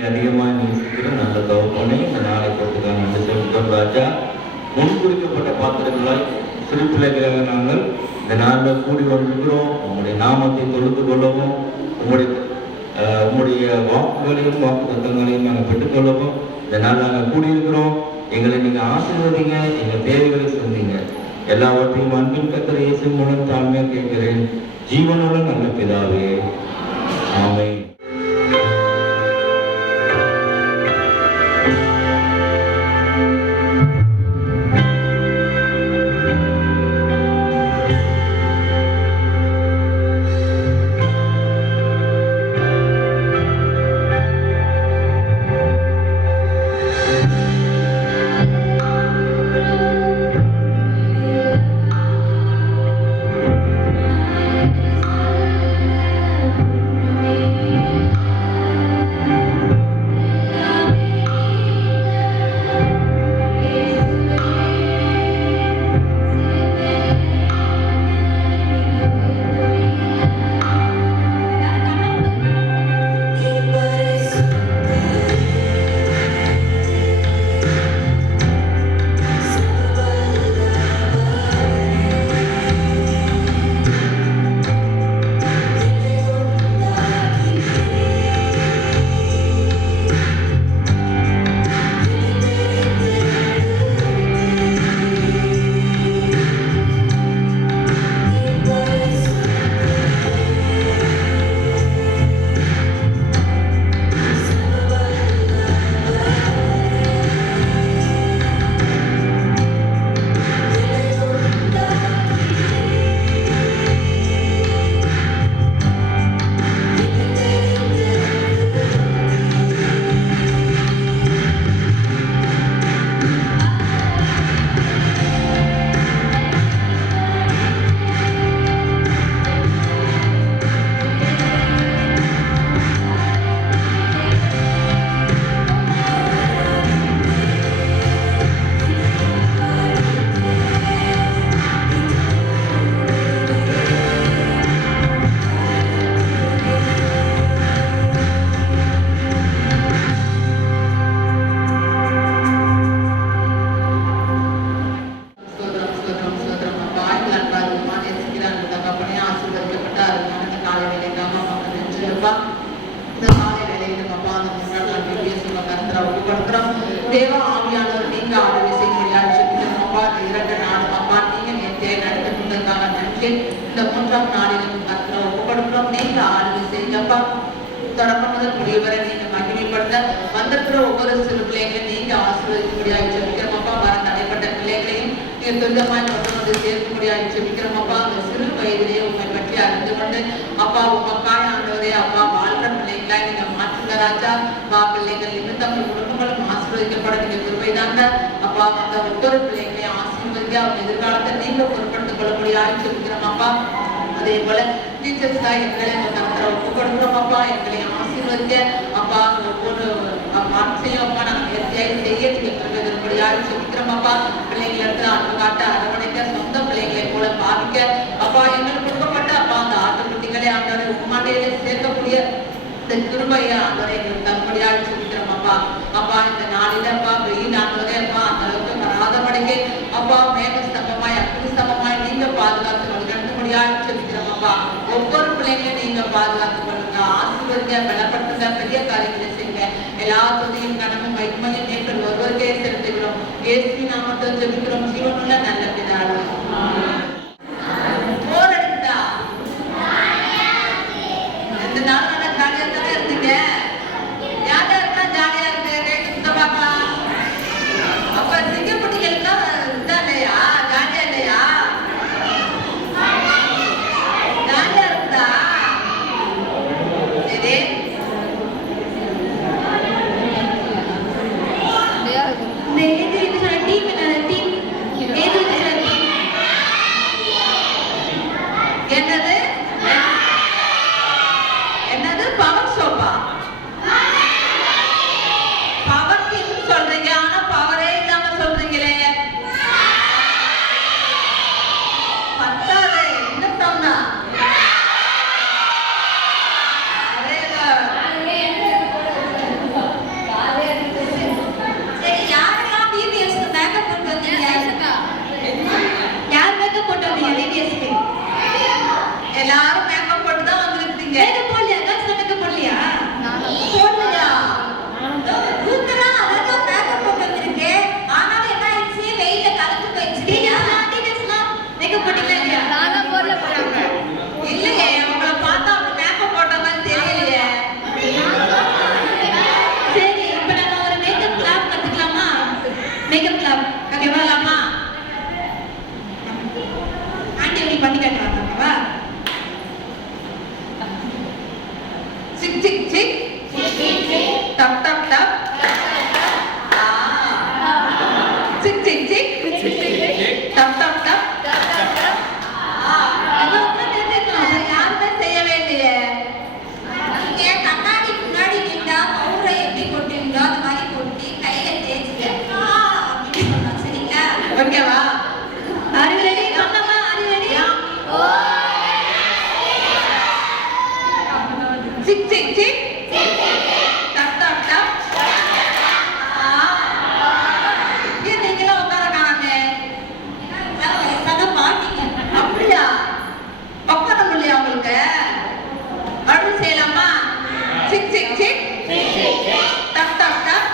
அதிகமாக நேசிக்கிற நல்ல தகப்பனே, இந்த நாளை போட்டுக்காக நன்றி செலுத்துகிறோம் ராஜா. முன்குறிக்கப்பட்ட பாத்திரங்களாய் சிறு பிள்ளைகளாக நாங்கள் இந்த நாளில் கூடி வந்திருக்கிறோம். உங்களுடைய நாமத்தை தொழுது கொள்ளவும், உங்களுடைய வாக்குகளையும் வாக்கு தத்தங்களையும் நாங்கள் பெற்றுக்கொள்ளவும் இந்த நாள் நாங்கள் கூடியிருக்கிறோம். எங்களை நீங்கள் ஆசீர்வதிங்க, எங்கள் தேவைகளை சொன்னீங்க. எல்லாவற்றையும் அன்பின் கர்த்தர் இயேசு மூலம் தாழ்மையாக கேட்கிறேன், ஜீவனுடன் நல்ல பிதாவே, ஆமென். தேவ ஆவியானவர் நீங்க ஆளுகை செய்யும்படியாக ஜெபிக்கிறோம் அப்பா. இரண்டு நாளும் அப்பா நீங்க நேர்த்தியை நடத்தி கொண்டதுக்காக நன்றி. இந்த மூன்றாம் நாளிலும் கர்த்தரை ஒப்புக்கொடுக்கிறோம். நீங்க ஆளுகை செய்யுங்கப்பா. தொடக்கம் முதல் முடிவரை நீங்க மகிமைப்படுத்த வந்திருக்கிற ஒவ்வொரு சிறு பிள்ளைகளையும் நீங்க ஆசீர்வதிக்கும்படியாக ஜெபிக்கிறோம் அப்பா. வர தடைப்பட்ட பிள்ளைகளையும் நீங்க துரிதமாய் கொண்டு வந்து சேர்க்கும்படியாக ஜெபிக்கிறோம் அப்பா. அந்த சிறு வயதிலேயே உண்மை பற்றி அறிந்து கொண்டு அப்பா உமக்காய் ஆண்டவரே அப்பா வாழ்ற பிள்ளைகளாய் நீங்க மாற்றுங்க ராஜா. பிள்ளைகள் நிமித்தம் குடும்பங்களும் ஆசீர்வதிக்கப்பட நீங்க கிருபைதாங்க அப்பா. அந்த ஒவ்வொரு பிள்ளைகளையும் ஆசீர்வதிக்க அவங்க எதிர்காலத்தை நீங்க பொருட்படுத்திக் கொள்ளக்கூடியாக ஜெபிக்கிறோம் அப்பா. அதே போல டீச்சர்ஸ் தான் எங்களை கர்த்தரை ஒப்புக்கொடுக்கிறோம் அப்பா. எங்களை ஆசீர்வதிக்க அப்பா ஒவ்வொரு வார்த்தையும் அப்பா நாங்கள் நேர்த்தியாக செய்ய நீங்க கிருபையாக ஜெபிக்கிறோம் அப்பா. பிள்ளைங்களுக்கு அன்பு காட்ட அரவணைக்க சொந்த பிள்ளைகளை போல பாவிக்க அப்பா எங்களுக்கு கொடுக்கப்பட்ட அப்பா அந்த ஆட்டுக்குட்டிகளை ஆண்டவரை உம்மாண்டையிலே சேர்க்கக்கூடிய இந்த கிருபையை ஆண்டவரை எங்களுக்கு தரும்படியாக ஜெபிக்கிறோம் அப்பா. அப்பா இந்த நாளில அப்பா வெயில் ஆண்டவரே அப்பா அந்த அளவுக்கு வராதபடிக்கு அப்பா மேக ஸ்தம்பமாய் அக்னி ஸ்தம்பமாய் நீங்க பாதுகாத்து வழிநடத்தும்படியாக ஜெபிக்கிறோம் அப்பா. ஒவ்வொரு பிள்ளைங்களையும் நீங்க பாதுகாத்து கொள்ளுங்க, ஆசீர்வதிங்க, பலப்படுத்துங்க, பெரிய காரியங்களை செய்யுங்க. எல்லா துதியும் கனமும் மகிமையும் நீங்கள் ஒருவருக்கே செலுத்துகிறோம். இயேசுவின் நாமத்தில் ஜெபிக்கிறோம் ஜீவனுள்ள நல்ல பிதாவே. போர் அடிக்குதா? இந்த நாள் நல்லா ஜாலியா தானே இருந்தீங்க? யாரா இருந்தா ஜாலியா இருக்கு கை சுத்த பார்க்கலாம். அப்ப சிங்கப்பட்டிகளுக்கு இதா இல்லையா? ஜாலியா இல்லையா? ஜாலியா இருக்குதா? சரி டீம் டப் டப் டப் சிக் சிக் சிக் டப் டப் டப் யாருமே செய்யவே இல்லையே. நீங்க கண்ணாடி முன்னாடி நின்றா பவுடரை எப்படி கொட்டுவீங்களோ அது மாதிரி கொட்டி கையில தேய்ச்சிட்டு அப்படின்னு சொன்னா சரிங்களா? ஓகேவா? Are you ready? சொன்னமா are you ready? சிக் சிக் சிக் டப் டப் டப் ஏன் நீங்களும் உட்கார காணாமே? வயசான பாட்டிங்க. அப்படியா? உட்கார முடியலையா உங்களுக்கு? மறுபடியும் செய்யலாமா? சிக் சிக் சிக் டப் டப் டப்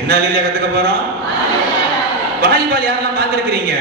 என்ன அலேலியா கத்துக்க போறோம்? வாலிபால் யாரெல்லாம் பார்த்திருக்கிறீங்க?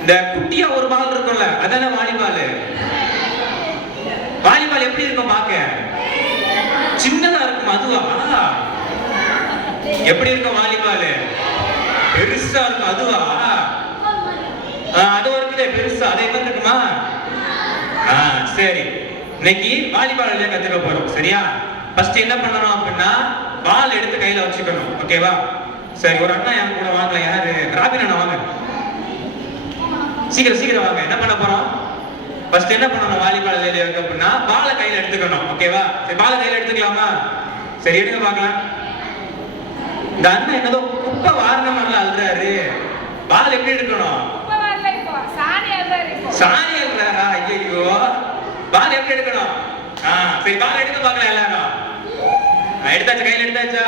இந்த குட்டியா ஒரு பால் இருக்கும்ல, அதானே வாலிபால். வாலிபால் எப்படி இருக்கும் பார்க்க? சின்னதா இருக்கும். அதுவா? எப்படி இருக்கும் வாலிபால்? பெருசா இருக்கும். அதுவா? அது இருக்குது பெருசா. அதே மாதிரி இருக்குமா? சரி, இன்னைக்கு வாலிபால் கத்துக்க போறோம். சரியா? ஃபர்ஸ்ட் என்ன பண்ணணும் அப்படின்னா பால் எடுத்து கையில வச்சுக்கணும். ஓகேவா? சரி, ஒரு அண்ணா என் கூட வாங்கல. யாரு? ராபின் அண்ணா வாங்க. சீக்கிரம் சீக்கிரம் வாங்க. என்ன பண்ண போறோம்? ஃபர்ஸ்ட் என்ன பண்ணணும்? வாலிபால் விளையாடுறது அப்படின்னா பாலை கையில எடுத்துக்கணும். ஓகேவா? சரி, பாலை கையில எடுத்துக்கலாமா? சரி, எடுங்க பார்க்கலாம். இந்த அண்ணன் என்னதோ குப்பை வாரண மாதிரில அழுறாரு. பால் எப்படி எடுக்கணும்? சாணி அழுறாரா? ஐயோ, பால் எப்படி எடுக்கணும்? சரி, பால் எடுக்க பார்க்கலாம் எல்லாரும். எடுத்தாச்சா? கையில எடுத்தாச்சா?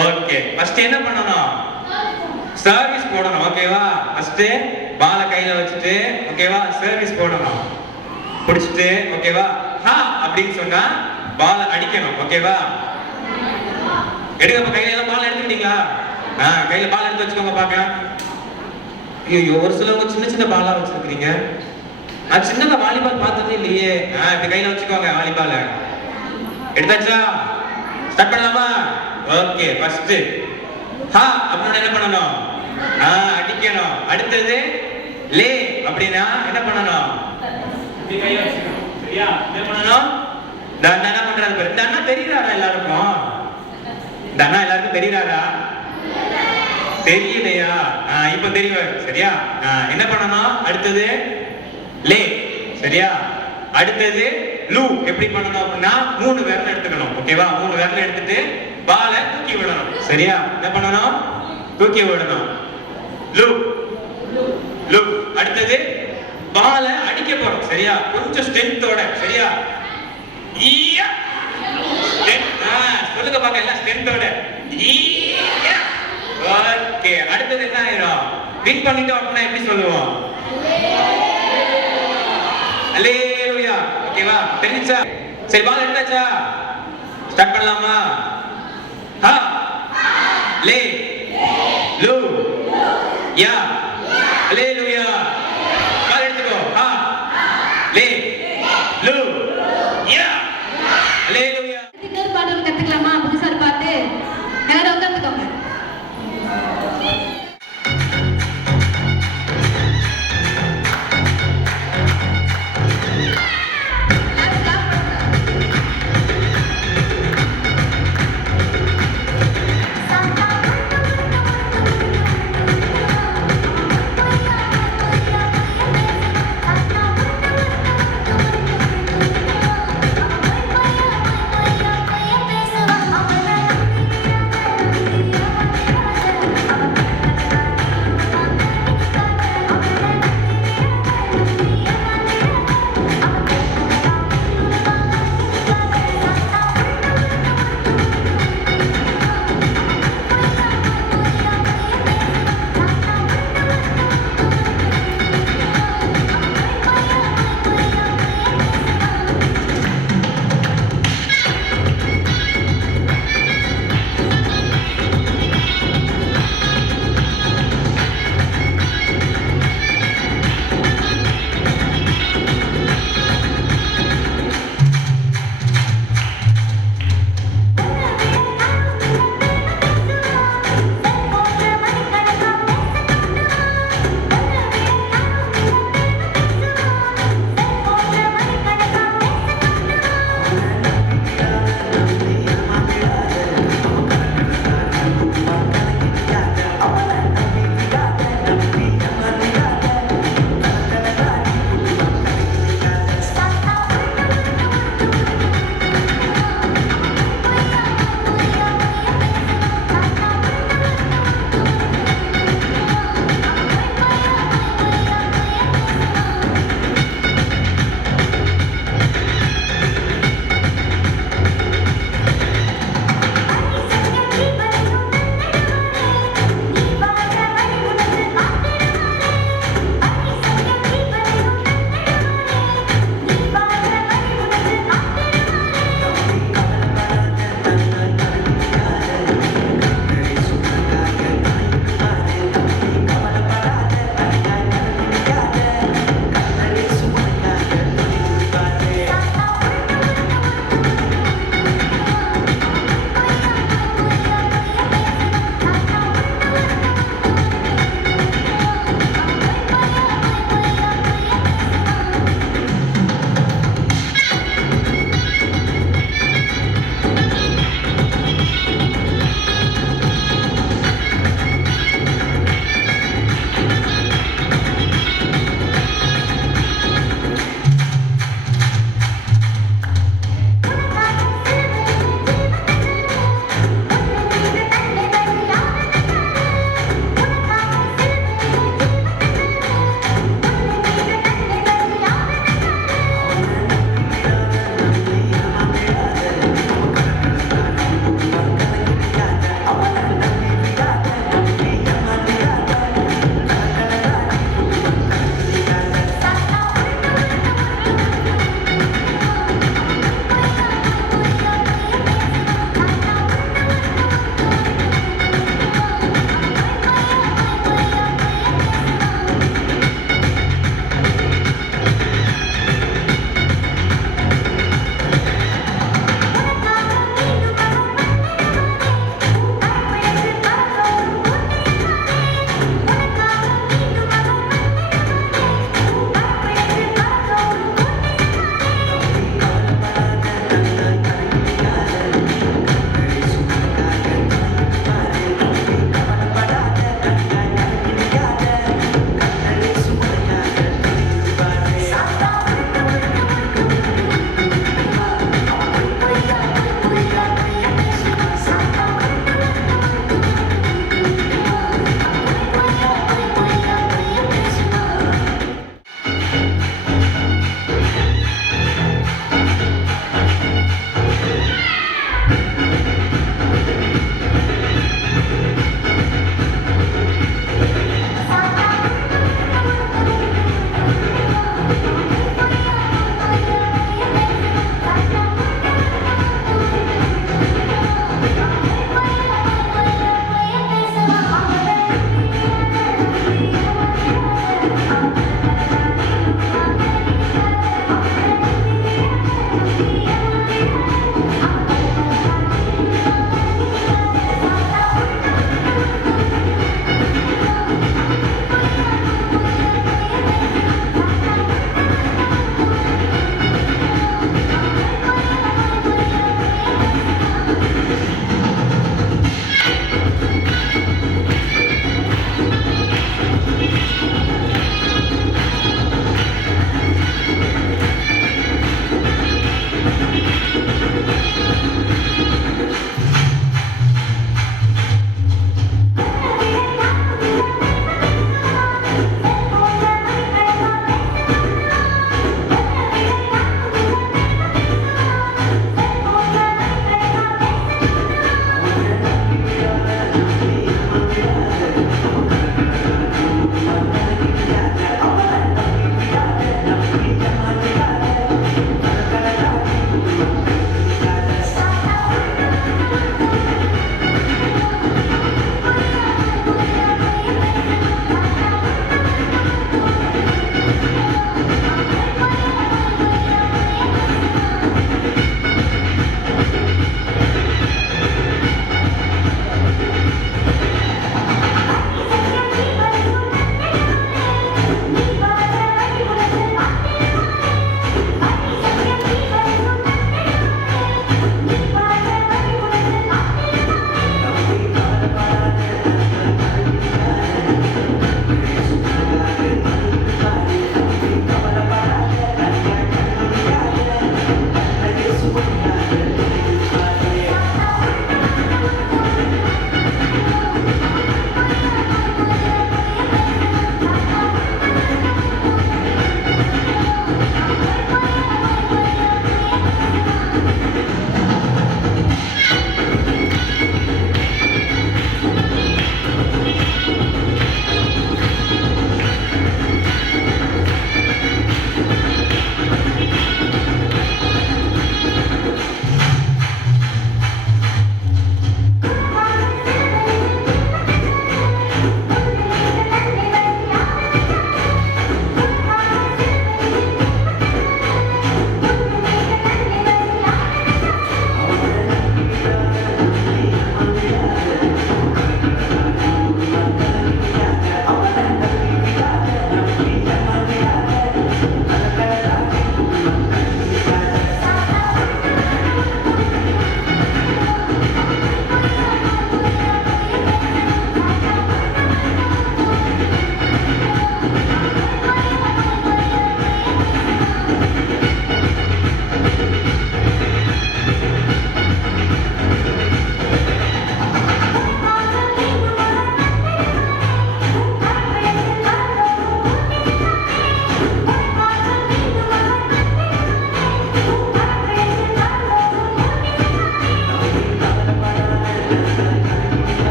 ஓகே. ஃபர்ஸ்ட் என்ன பண்ணணும்? சர்வீஸ் போடணும். ஓகேவா? ஃபர்ஸ்ட் பாலை கையில வச்சுட்டு ஓகேவா சர்வீஸ் போடணும். பிடிச்சிட்டு ஓகேவா ஹா அப்படின்னு சொன்னா பாலை அடிக்கணும். ஓகேவா? எடுங்க. கையில எல்லாம் பால் எடுத்துக்கிட்டீங்களா? கையில பால் எடுத்து வச்சுக்கோங்க பார்க்கலாம். ஐயோ, ஒரு சிலவங்க சின்ன சின்ன பாலா வச்சிருக்கீங்க. நான் சின்னதா வாலிபால் பார்த்ததே இல்லையே. இப்படி கையில வச்சுக்கோங்க வாலிபால. எடுத்தாச்சா? ஸ்டார்ட் பண்ணலாமா? ஓகே. ஃபர்ஸ்ட் ஹா அப்படின்னா என்ன பண்ணணும்? அடிக்கணும். அடுத்தது லே அப்படின்னா என்ன பண்ணணும்? இப்படி கையில வச்சுக்கணும். சரியா? என்ன பண்ணணும்? இந்த அண்ணா என்ன பண்றாரு பாரு. இந்த அண்ணா தெரியுறாரா எல்லாருக்கும்? இந்த அண்ணா எல்லாருக்கும் தெரியுறாரா? தெரியலையா? இப்ப தெரியும். சரியா? என்ன பண்ணணும்? அடுத்தது லே. சரியா? அடுத்தது லூ. எப்படி பண்ணணும் அப்படின்னா 3 விரல் எடுத்துக்கணும். ஓகேவா? 3 விரல் எடுத்துட்டு பாலை தூக்கி விடணும். சரியா? என்ன பண்ணணும்? தூக்கி விடணும். லூ லூ. அடுத்தது பாலை அடிக்க போறோம். சரியா? கொஞ்சம் ஸ்ட்ரென்த்தோட. சரியா? ஈயா. சொல்லுங்க பாக்க எல்லாம் ஸ்ட்ரென்த்தோட. ஈயா. ஓகே. அடுத்தது என்ன ஆயிரும்? வின் பண்ணிட்டோம் அப்படின்னா எப்படி சொல்லுவோம்? அல்லேலூயா. ஓகேவா? தெரிஞ்சா? சரி, பால் எடுத்தாச்சா? ஸ்டார்ட் பண்ணலாமா? ஹா லே லூ யா